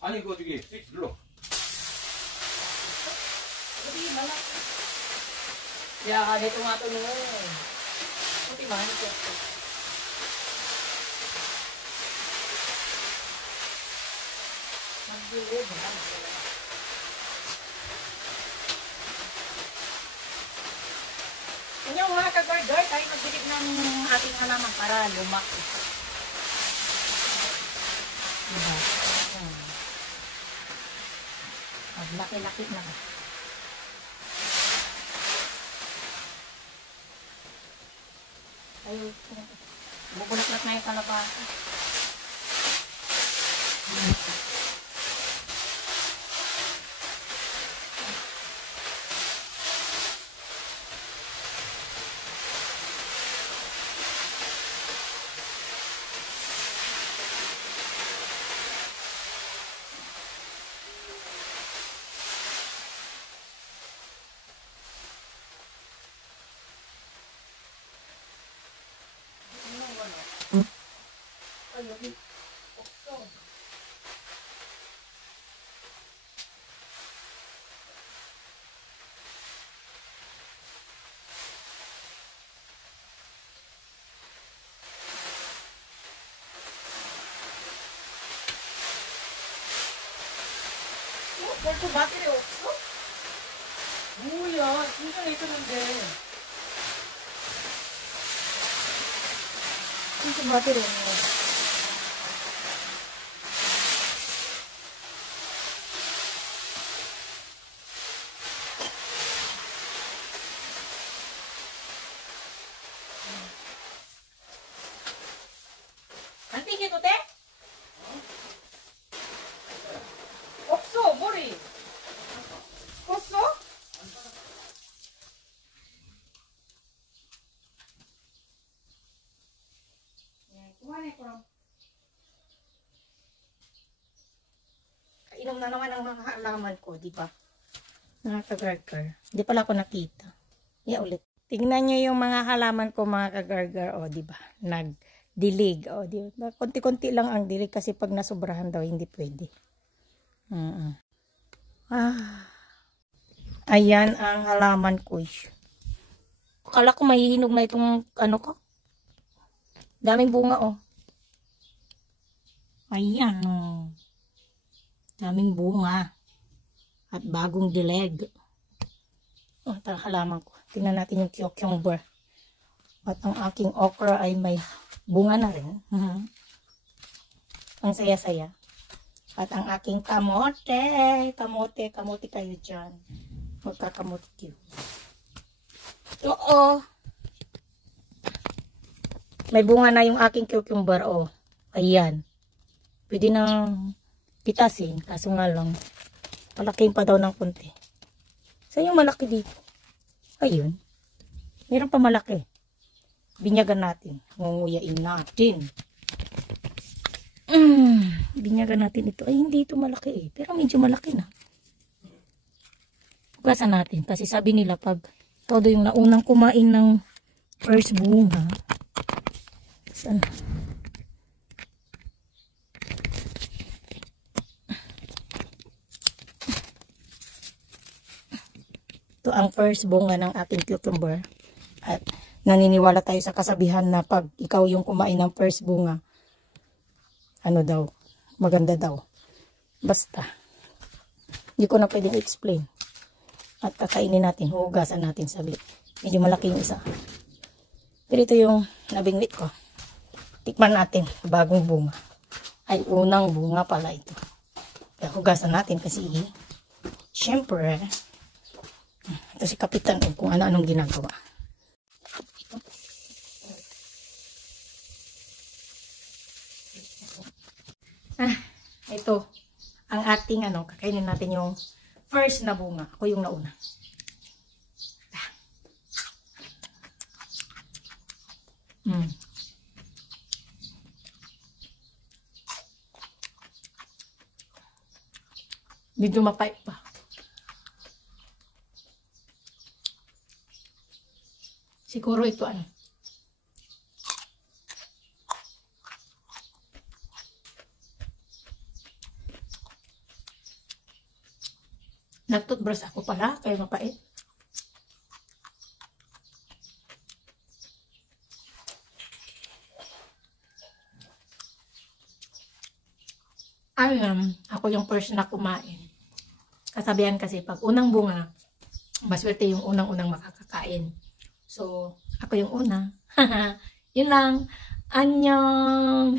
아니 그거 저기 스위치 눌러. Hindi, malak. Ya, dito nga ito nung puti man ito. Mag-dilig ba? Kanya mga ka-guard-guard, tayo magbilig ng ating halaman para lumaki. Diba? Laki-laki na. Ay, bubulak-lak na yung kalabasa. 벌써 배터리 없어? 뭐야, 진짜 있었는데. 진짜 배터리 없네. 안 땡겨도 돼? 없어, 머리. 껐어? 그만해, 그럼. Inom na naman ang mga halaman ko, di ba? Nakaka-gargar. Di pala ako nakita. Ulit. Tingnan nyo yung mga halaman ko, mga kagargar, o, di ba? Nagdilig, o, di ba? Konti-konti lang ang dilig kasi pag nasobrahan daw, hindi pwede. Ayan ang halaman ko. Akala ko mahihinog na itong ano ko. Daming bunga, oh. Ayan, oh. Daming bunga. At bagong dilig. Ito ang halaman ko. Tingnan natin yung cucumber. At ang aking okra ay may bunga na rin. Ang saya-saya. At ang aking kamote. Kamote kayo dyan. Magkakamote kayo. Oo. May bunga na yung aking cucumber, oh. Ayan. Pwede nang pitasin. Kaso nga lang, malaking pa daw ng konti. Saan yung malaki dito? Ayun. Meron pa malaki. Binyagan natin. Ngunguyain natin. Binyagan natin ito. Ay, hindi ito malaki eh. Pero medyo malaki na. Hugasan natin. Kasi sabi nila pag todo yung naunang kumain ng first bunga. Saan? Ito ang first bunga ng ating cucumber. At naniniwala tayo sa kasabihan na pag ikaw yung kumain ng first bunga, ano daw, maganda daw. Basta. Hindi ko na pwedeng explain. At kakainin natin, hugasan natin saglit. Medyo malaki yung isa. Pero ito yung nabingwit ko. Tikman natin, bagong bunga. Ay, unang bunga pala ito. Kaya hugasan natin kasi, syempre, ito si Kapitan kung ano-anong ginagawa. Ito ang ating kakainin natin yung first na bunga. Ako yung nauna. Medyo mapait pa. Siguro ito Nag-toothbrush ako pala, kaya mapait. Ako yung first na kumain. Kasabihan kasi pag unang bunga, maswerte yung unang-unang makakakain. So, ako yung una. Yun lang. Annyeong!